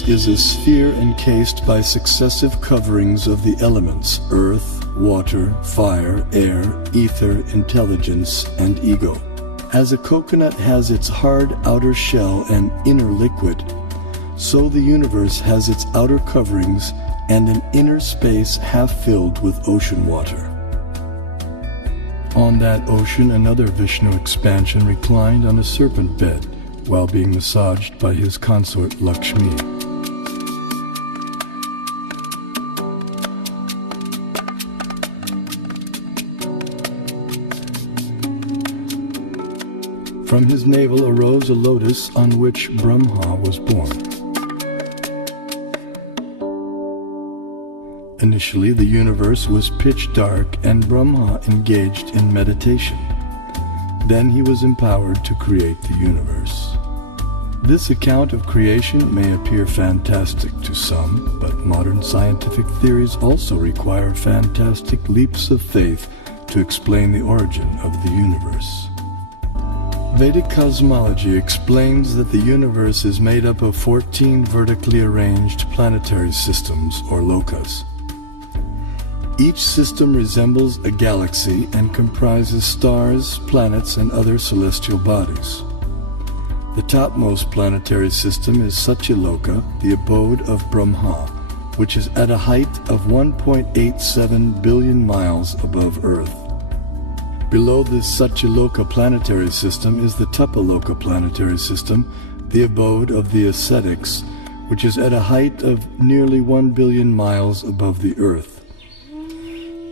universe is a sphere encased by successive coverings of the elements earth, water, fire, air, ether, intelligence, and ego. As a coconut has its hard outer shell and inner liquid, so the universe has its outer coverings and an inner space half filled with ocean water. On that ocean, another Vishnu expansion reclined on a serpent bed while being massaged by his consort Lakshmi. From his navel arose a lotus on which Brahma was born. Initially, the universe was pitch dark and Brahma engaged in meditation. Then he was empowered to create the universe. This account of creation may appear fantastic to some, but modern scientific theories also require fantastic leaps of faith to explain the origin of the universe. Vedic cosmology explains that the universe is made up of 14 vertically arranged planetary systems, or lokas. Each system resembles a galaxy and comprises stars, planets, and other celestial bodies. The topmost planetary system is Satyaloka, the abode of Brahma, which is at a height of 1.87 billion miles above Earth. Below this Satyaloka planetary system is the Tapaloka planetary system, the abode of the ascetics, which is at a height of nearly 1 billion miles above the Earth.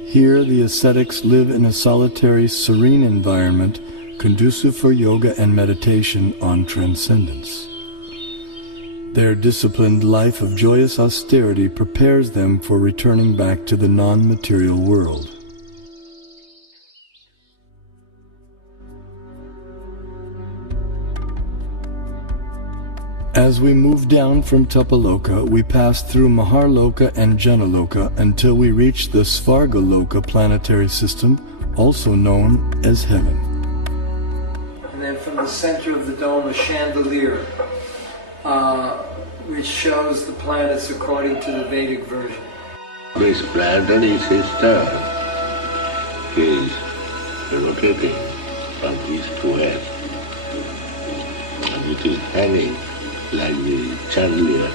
Here, the ascetics live in a solitary, serene environment conducive for yoga and meditation on transcendence. Their disciplined life of joyous austerity prepares them for returning back to the non-material world. As we move down from Tapaloka, we pass through Maharloka and Janaloka until we reach the Svargaloka planetary system, also known as heaven. And then from the center of the dome, a chandelier, which shows the planets according to the Vedic version. This planet is a star. Is rotating from east to west, and it is hanging like the chandelier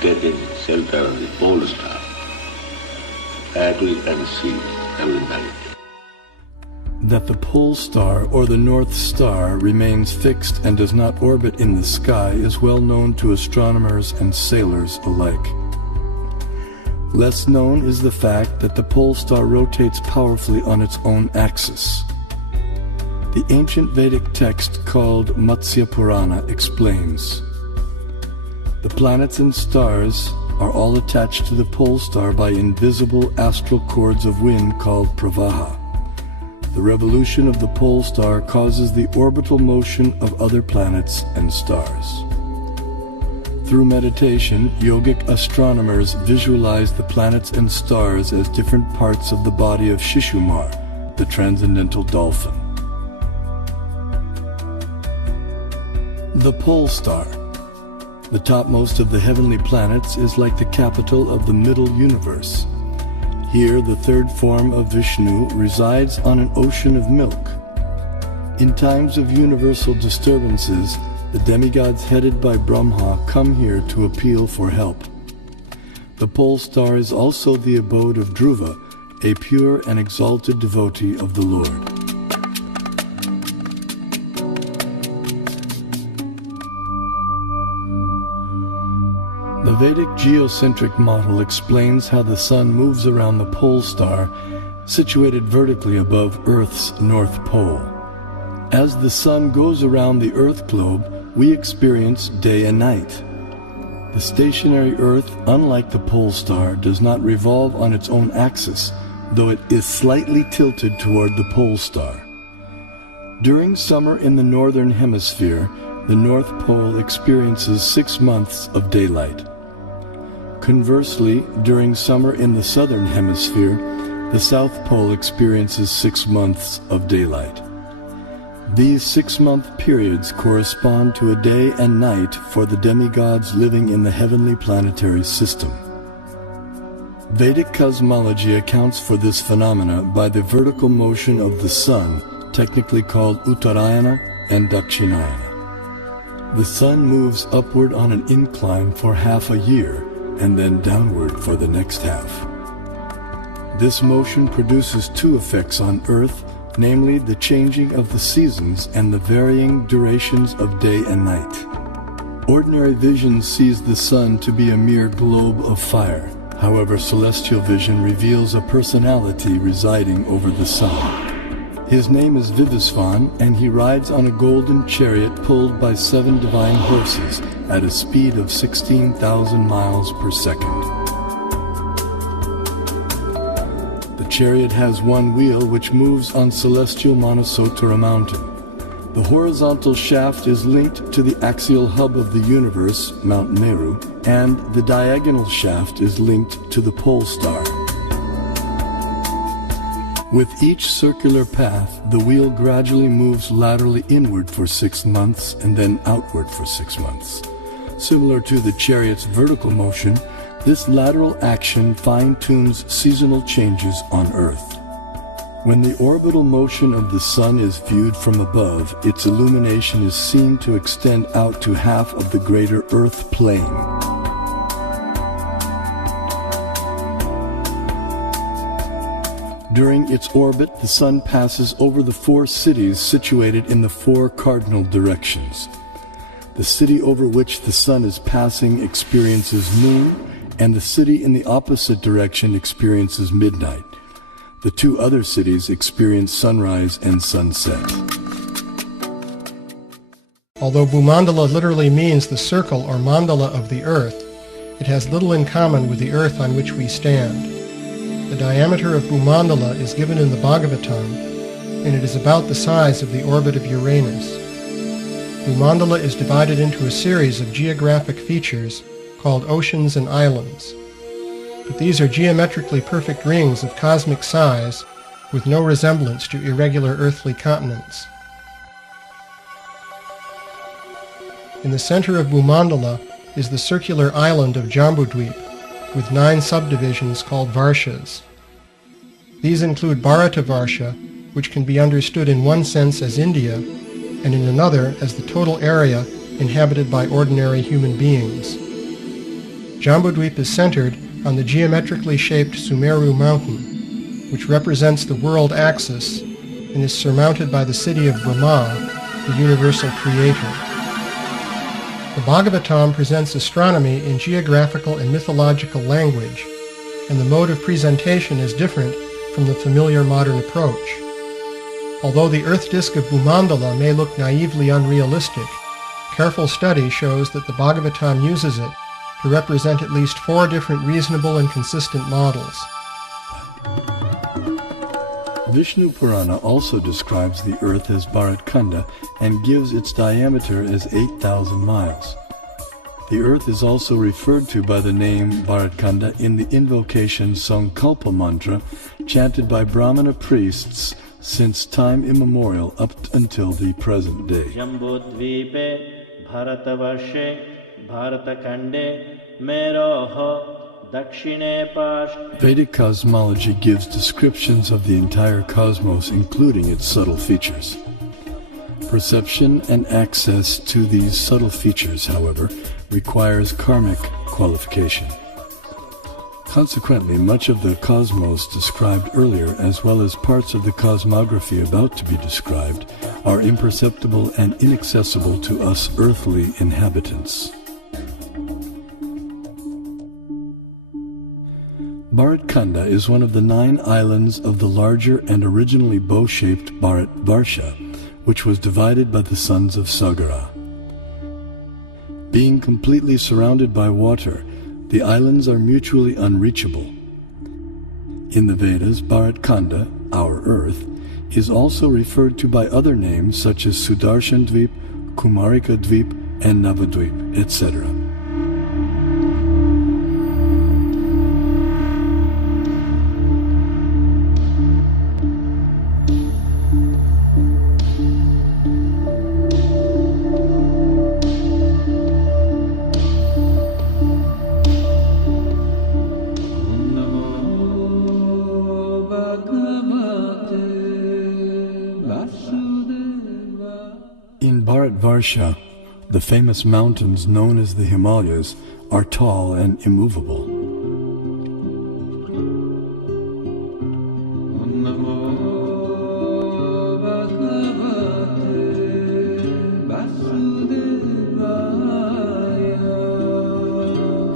getting shelter on the pole star. That we can see every night. That the pole star or the North Star remains fixed and does not orbit in the sky is well known to astronomers and sailors alike. Less known is the fact that the pole star rotates powerfully on its own axis. The ancient Vedic text called Matsya Purana explains, the planets and stars are all attached to the pole star by invisible astral cords of wind called pravaha. The revolution of the pole star causes the orbital motion of other planets and stars. Through meditation, yogic astronomers visualize the planets and stars as different parts of the body of Shishumar, the transcendental dolphin. The pole star, the topmost of the heavenly planets, is like the capital of the middle universe. Here, the third form of Vishnu resides on an ocean of milk. In times of universal disturbances, the demigods headed by Brahma come here to appeal for help. The pole star is also the abode of Dhruva, a pure and exalted devotee of the Lord. The Vedic geocentric model explains how the sun moves around the pole star, situated vertically above Earth's north pole. As the sun goes around the Earth globe, we experience day and night. The stationary Earth, unlike the pole star, does not revolve on its own axis, though it is slightly tilted toward the pole star. During summer in the northern hemisphere, the North Pole experiences 6 months of daylight. Conversely, during summer in the southern hemisphere, the South Pole experiences 6 months of daylight. These 6-month periods correspond to a day and night for the demigods living in the heavenly planetary system. Vedic cosmology accounts for this phenomena by the vertical motion of the sun, technically called Uttarayana and Dakshinayana. The sun moves upward on an incline for half a year and then downward for the next half. This motion produces two effects on Earth, namely the changing of the seasons and the varying durations of day and night. Ordinary vision sees the sun to be a mere globe of fire. However, celestial vision reveals a personality residing over the sun. His name is Vivasvan, and he rides on a golden chariot pulled by 7 divine horses at a speed of 16,000 miles per second. The chariot has one wheel which moves on celestial Manasotara mountain. The horizontal shaft is linked to the axial hub of the universe, Mount Meru, and the diagonal shaft is linked to the pole star. With each circular path, the wheel gradually moves laterally inward for 6 months and then outward for 6 months. Similar to the chariot's vertical motion, this lateral action fine-tunes seasonal changes on Earth. When the orbital motion of the sun is viewed from above, its illumination is seen to extend out to half of the greater Earth plane. During its orbit, the sun passes over the 4 cities situated in the 4 cardinal directions. The city over which the sun is passing experiences noon, and the city in the opposite direction experiences midnight. The 2 other cities experience sunrise and sunset. Although Bhumandala literally means the circle or mandala of the earth, it has little in common with the earth on which we stand. The diameter of Bhumandala is given in the Bhagavatam, and it is about the size of the orbit of Uranus. Bhumandala is divided into a series of geographic features called oceans and islands. But these are geometrically perfect rings of cosmic size with no resemblance to irregular earthly continents. In the center of Bhumandala is the circular island of Jambudvip, with 9 subdivisions called Varshas. These include Bharatavarsha, which can be understood in one sense as India, and in another as the total area inhabited by ordinary human beings. Jambudvip is centered on the geometrically shaped Sumeru mountain, which represents the world axis and is surmounted by the city of Brahma, the universal creator. The Bhagavatam presents astronomy in geographical and mythological language, and the mode of presentation is different from the familiar modern approach. Although the earth disk of Bhumandala may look naively unrealistic, careful study shows that the Bhagavatam uses it to represent at least 4 different reasonable and consistent models. Vishnu Purana also describes the earth as Bharatkanda and gives its diameter as 8,000 miles. The earth is also referred to by the name Bharatkanda in the invocation Sankalpa mantra chanted by Brahmana priests since time immemorial up until the present day. Jambudvipe Bharatavarshe Bharatakande Meroho Dakshine Pash. Vedic cosmology gives descriptions of the entire cosmos, including its subtle features. Perception and access to these subtle features, however, requires karmic qualification. Consequently, much of the cosmos described earlier, as well as parts of the cosmography about to be described, are imperceptible and inaccessible to us earthly inhabitants. Bharatkanda is one of the 9 islands of the larger and originally bow-shaped Bharatvarsha, which was divided by the sons of Sagara. Being completely surrounded by water, the islands are mutually unreachable. In the Vedas, Bharatkanda, our earth, is also referred to by other names such as Sudarshan Dvip, Kumarika Dvip, and Navadvip, etc. Varsha, the famous mountains known as the Himalayas are tall and immovable.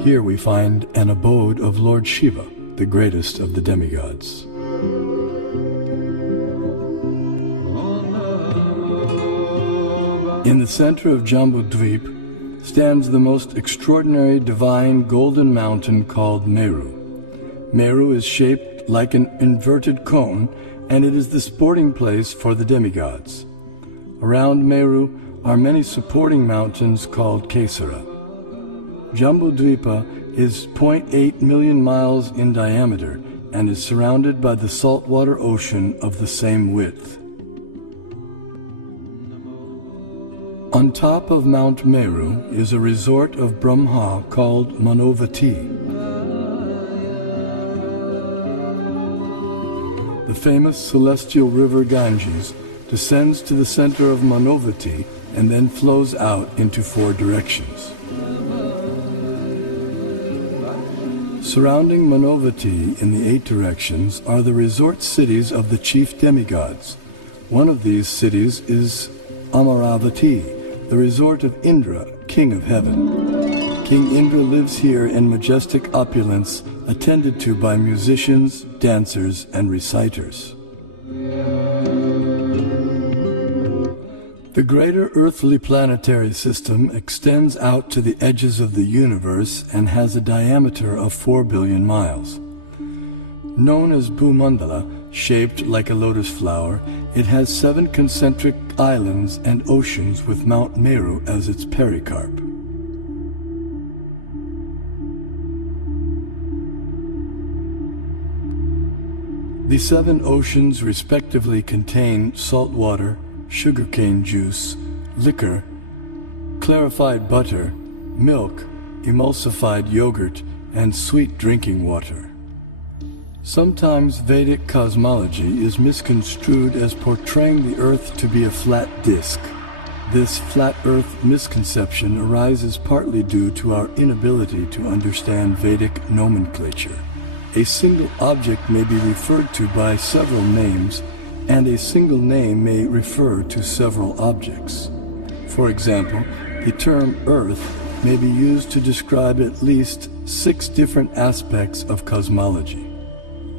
Here we find an abode of Lord Shiva, the greatest of the demigods. In the center of Jambudvip stands the most extraordinary divine golden mountain called Meru. Meru is shaped like an inverted cone, and it is the sporting place for the demigods. Around Meru are many supporting mountains called Kesara. Jambudvipa is 0.8 million miles in diameter and is surrounded by the saltwater ocean of the same width. On top of Mount Meru is a resort of Brahma called Manavati. The famous celestial river Ganges descends to the center of Manavati and then flows out into 4 directions. Surrounding Manavati in the 8 directions are the resort cities of the chief demigods. One of these cities is Amaravati, the resort of Indra, king of heaven. King Indra lives here in majestic opulence, attended to by musicians, dancers, and reciters. The greater earthly planetary system extends out to the edges of the universe and has a diameter of 4 billion miles. Known as Bhumandala, shaped like a lotus flower, it has 7 concentric islands and oceans with Mount Meru as its pericarp. The 7 oceans respectively contain salt water, sugarcane juice, liquor, clarified butter, milk, emulsified yogurt, and sweet drinking water. Sometimes Vedic cosmology is misconstrued as portraying the Earth to be a flat disk. This flat Earth misconception arises partly due to our inability to understand Vedic nomenclature. A single object may be referred to by several names, and a single name may refer to several objects. For example, the term Earth may be used to describe at least 6 different aspects of cosmology.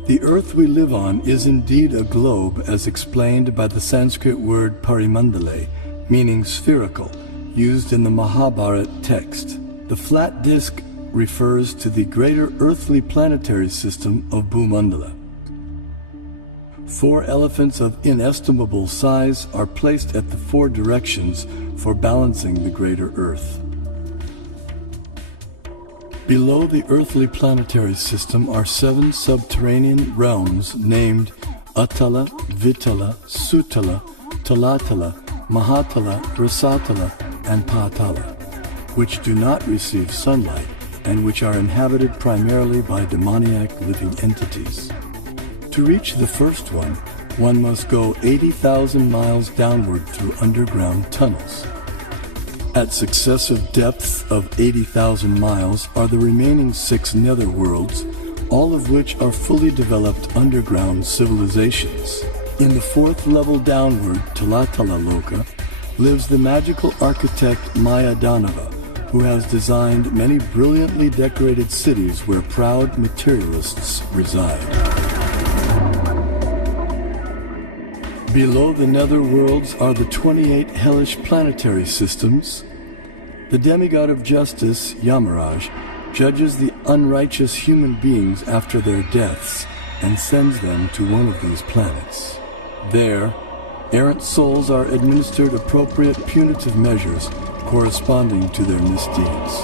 The Earth we live on is indeed a globe, as explained by the Sanskrit word parimandale, meaning spherical, used in the Mahabharata text. The flat disk refers to the greater earthly planetary system of Bhumandala. 4 elephants of inestimable size are placed at the 4 directions for balancing the greater Earth. Below the earthly planetary system are 7 subterranean realms named Atala, Vitala, Sutala, Talatala, Mahatala, Rasatala, and Patala, which do not receive sunlight and which are inhabited primarily by demoniac living entities. To reach the first one must go 80,000 miles downward through underground tunnels. At successive depths of 80,000 miles are the remaining 6 netherworlds, all of which are fully developed underground civilizations. In the 4th level downward, Talatala Loka, lives the magical architect Maya Danava, who has designed many brilliantly decorated cities where proud materialists reside. Below the netherworlds are the 28 hellish planetary systems. The demigod of justice, Yamaraj, judges the unrighteous human beings after their deaths and sends them to one of these planets. There, errant souls are administered appropriate punitive measures corresponding to their misdeeds.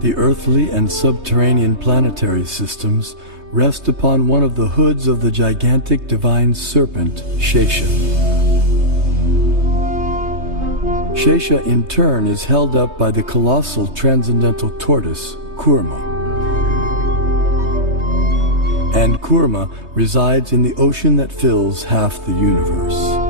The earthly and subterranean planetary systems rest upon one of the hoods of the gigantic divine serpent, Shesha. Shesha in turn is held up by the colossal transcendental tortoise, Kurma. and Kurma resides in the ocean that fills half the universe.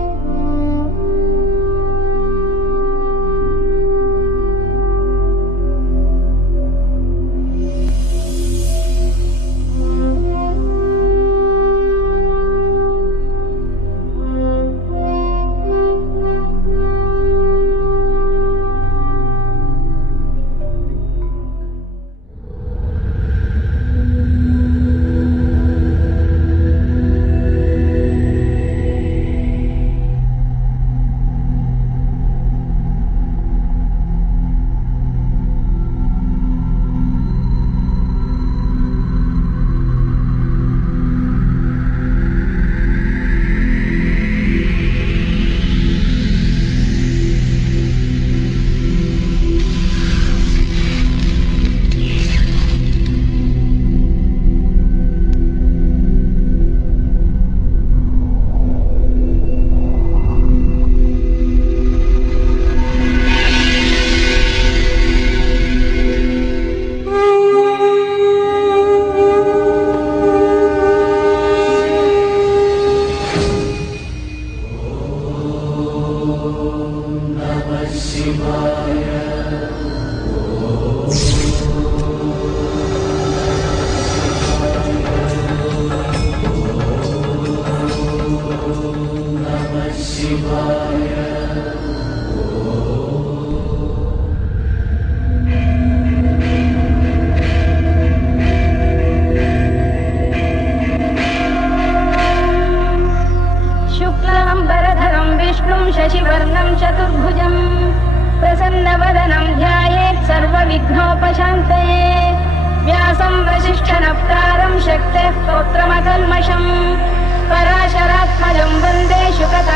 शशिवर्णं चतुर्भुजं प्रसन्नवदनं ध्यायेत् सर्वविघ्नोपशान्तये व्यासं वसिष्ठनप्तारं शक्तेः पौत्रमकल्मषम् पराशरात्मजं वन्दे शुकत